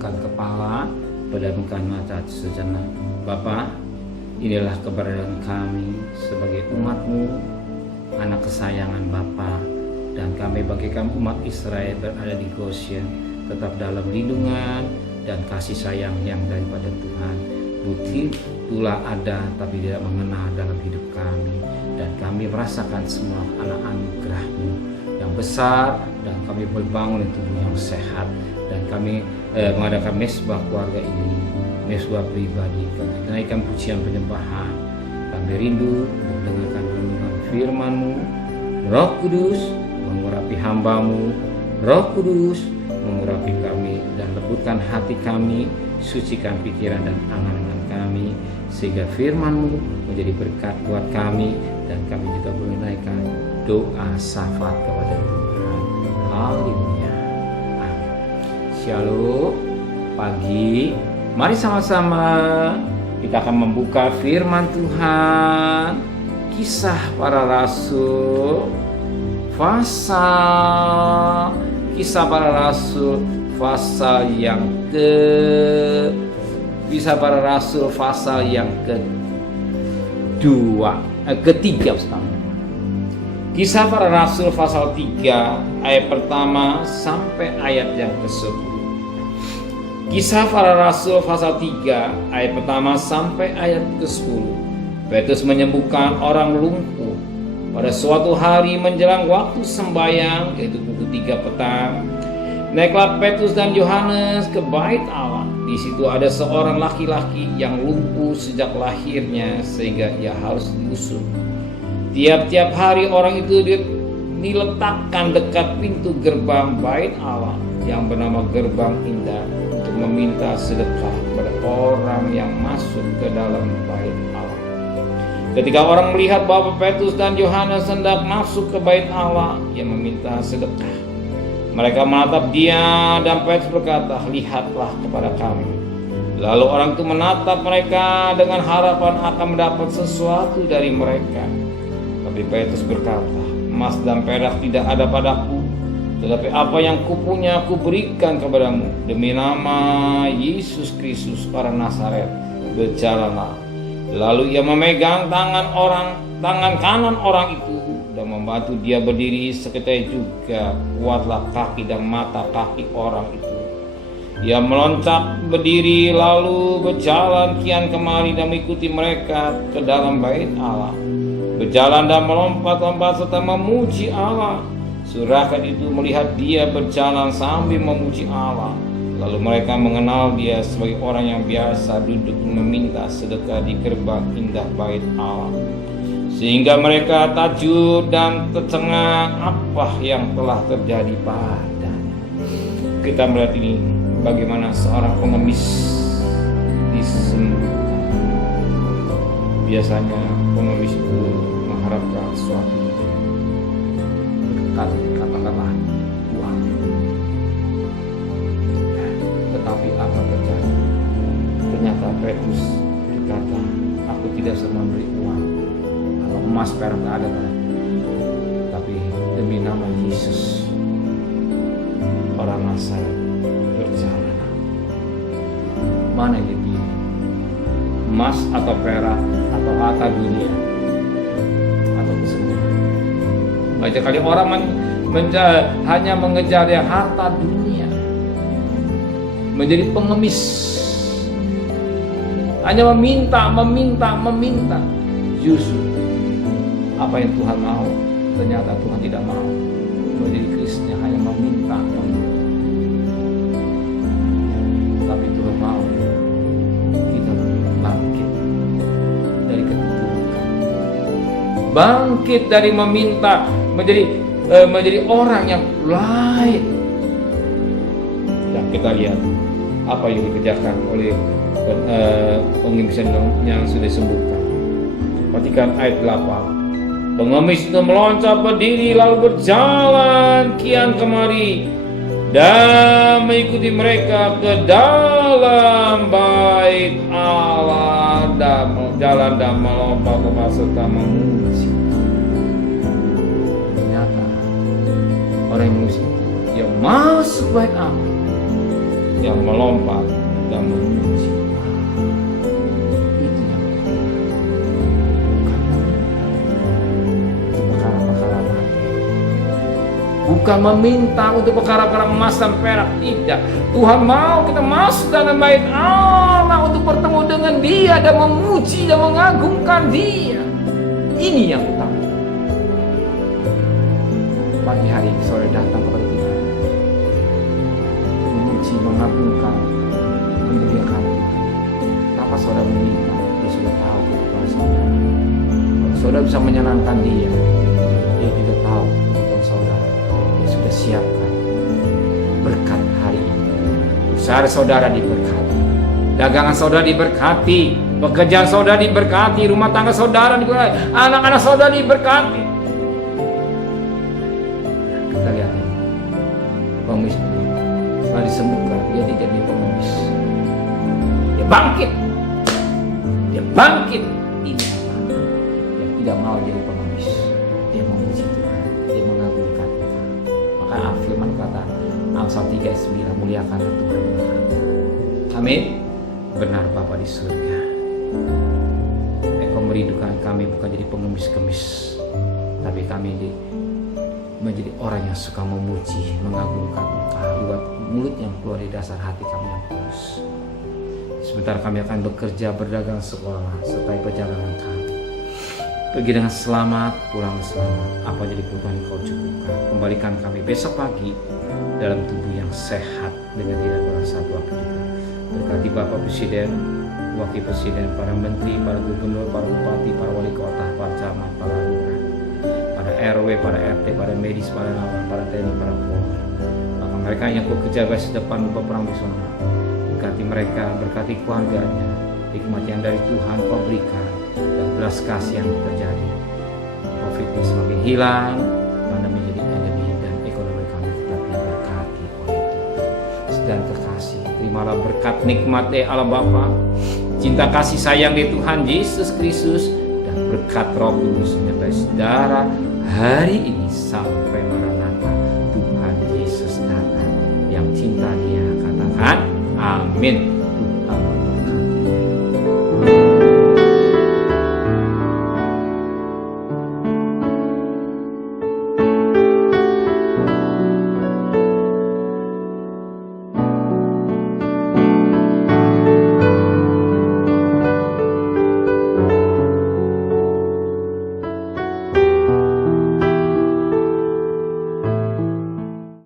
angkat kepala, pedamkan mata sejenak. Bapa, inilah keberadaan kami sebagai umat-Mu, anak kesayangan Bapa, dan kami bagikan umat Israel berada di Goshen, tetap dalam lindungan dan kasih sayang yang daripada Tuhan. Itulah ada tapi tidak mengenal dalam hidup kami, dan kami merasakan semua anugerah-Mu yang besar, dan kami berbangun tubuh yang sehat, dan kami mengadakan mesbah keluarga ini, mesbah pribadi. Kami naikkan pujian penyembahan. Kami rindu untuk mendengarkan renungan firman-Mu. Roh Kudus mengurapi hamba-Mu. Roh Kudus mengurapi kami dan lembutkan hati kami, sucikan pikiran dan angan-angan kami, sehingga firman-Mu menjadi berkat buat kami, dan kami juga menunaikan doa syafaat kepada Tuhan. Haleluya. Amin. Shalom. Pagi, mari sama-sama kita akan membuka firman Tuhan. Kisah Para Rasul Kisah Para Rasul pasal yang ketiga. Kisah Para Rasul pasal 3 ayat pertama sampai ayat yang ke-10. Kisah Para Rasul pasal 3 ayat pertama sampai ayat ke-10. Petrus menyembuhkan orang lumpuh. Pada suatu hari menjelang waktu sembahyang, yaitu pukul 3 petang, naiklah Petrus dan Yohanes ke bait Allah. Di situ ada seorang laki-laki yang lumpuh sejak lahirnya, sehingga ia harus diusung. Tiap-tiap hari orang itu diletakkan dekat pintu gerbang bait Allah yang bernama Gerbang Indah, untuk meminta sedekah kepada orang yang masuk ke dalam bait Allah. Ketika orang melihat bahwa Petrus dan Yohanes hendak masuk ke bait Allah, ia meminta sedekah. Mereka menatap dia, dan Petrus berkata, "Lihatlah kepada kami." Lalu orang itu menatap mereka dengan harapan akan mendapat sesuatu dari mereka. Tapi Petrus berkata, "Emas dan perak tidak ada padaku, tetapi apa yang kupunya aku berikan kepadamu. Demi nama Yesus Kristus orang Nazaret, berjalanlah." Lalu ia memegang tangan kanan orang itu dan membantu dia berdiri. Seketika juga kuatlah kaki dan mata kaki orang itu. Ia meloncat berdiri, lalu berjalan kian kemari dan mengikuti mereka ke dalam bait Allah. Berjalan dan melompat-lompat serta memuji Allah. Surakat itu melihat dia berjalan sambil memuji Allah. Lalu mereka mengenal dia sebagai orang yang biasa duduk meminta sedekah di gerbang indah bait Allah. Sehingga mereka takjub dan tercengang apa yang telah terjadi padanya. Kita melihat ini bagaimana seorang pengemis disembuhkan. Biasanya pengemis itu mengharapkan sesuatu berkat, katakanlah uang. Tetapi apa terjadi? Ternyata Petrus berkata, "Aku tidak bisa memberi uang atau emas perak, tidak ada padaku. Tapi demi nama Yesus orang Nazaret, berjalan." Mana yang dipilih? Emas atau perak atau harta dunia atau kesembuhan? Banyak kali orang hanya mengejar yang harta dunia, menjadi pengemis, hanya meminta. Justru apa yang Tuhan mau, ternyata Tuhan tidak mau. Menjadi Kristusnya hanya meminta. Tapi Tuhan mau kita bangkit dari keterpurukan, bangkit dari meminta, menjadi orang yang lain. Dan kita lihat apa yang dikerjakan oleh pengemis yang sudah disembuhkan. Perhatikan ayat 8. Pengemis itu meloncat berdiri, lalu berjalan kian kemari dan mengikuti mereka ke dalam bait Allah, dan berjalan dan melompat-lompat serta memuji. Ternyata orang yang memuji, dia masuk bait Allah. yang melompat dan memuji. Itu yang bukan meminta untuk perkara-perkara emas dan perak, tidak. Tuhan mau kita masuk dalam bait Allah untuk bertemu dengan Dia dan memuji dan mengagungkan Dia. Ini yang utama. Pagi hari ini saudara datang kepada Tuhan, memuji, mengagungkan, memuliakan Tuhan. Tanpa saudara meminta, Dia sudah tahu kebutuhan saudara. Kalau saudara bisa menyenangkan Dia, Dia juga tahu kebutuhan saudara. Dia sudah siapkan berkat hari ini. Usaha saudara diberkati, dagangan saudara diberkati, pekerjaan saudara diberkati, rumah tangga saudara diberkati, anak-anak saudara diberkati. Kita lihat pengemis setelah disembuhkan, dia tidak jadi pengemis. Dia bangkit. Ini yang tidak mau jadi pengemis. Dia memuji Tuhan, dia mengagungkan Tuhan. Maka firman kata Amsal 3:9, muliakanlah Tuhan. Amin. Benar Bapa di surga, Engkau merindukan kami bukan jadi pengemis-kemis, tapi kami menjadi orang yang suka memuji, mengagungkan Engkau lewat mulut yang keluar dari dasar hati kami yang tulus. Sebentar kami akan bekerja, berdagang, sekolah, serta perjalanan kami. Pergi dengan selamat, pulang selamat. Apa jadi kebutuhan Engkau cukupkan. Kembalikan kami besok pagi dalam tubuh yang sehat dengan tidak berasa waktu. Berkati Bapak Presiden, Wakil Presiden, para Menteri, para Gubernur, para Bupati, para Wali Kota, para Camat, para Lurah, para RW, para RT, para medis, para lawan, para TNI, para Polri. Maka mereka yang bekerja di depan peperang di sana, berkati mereka, berkati keluarganya, hikmat yang dari Tuhan Kau berikan, dan belas kasih yang terjadi. Covid ini semakin hilang, pandemi menjadi endemi, dan ekonomi kami tetap diberkati oleh Tuhan. Dan kekasih, terimalah berkat nikmat Allah Bapa, cinta kasih sayang di Tuhan Yesus Kristus, dan berkat Roh Kudus menyertai saudara hari ini sampai Maranatha Tuhan Yesus datang. Yang cinta Dia katakan amin.